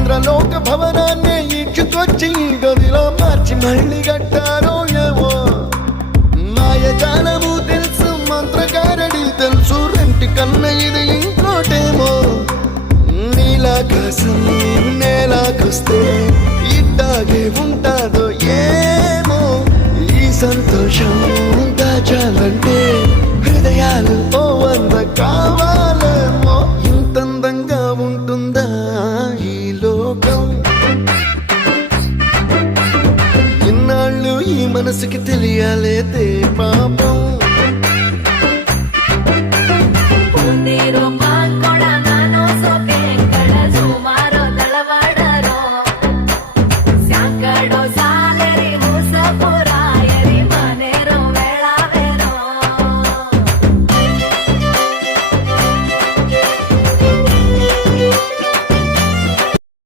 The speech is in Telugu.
ఇంద్రలోక భవనాన్ని ఈడ్చుకొచ్చి గదిలో మార్చి మళ్ళీ కట్టారో ఏమో మాయజాలము తెలుసు మంత్రగారడి తెలుసు రెంటి కన్న ఇది ఇంకోటేమో నీలాకాశం నేలాకొస్తే ఇట్టాగే ఉంటాదో ఏమో ఈ సంతోషం దాచాలంటే హృదయాలు ఓ వంద కావాలేమో ఇంతందంగా ఉంటుందా ఈ లోకం ఇన్నాళ్ళు ఈ మనసుకి తెలియాలేదే పాపం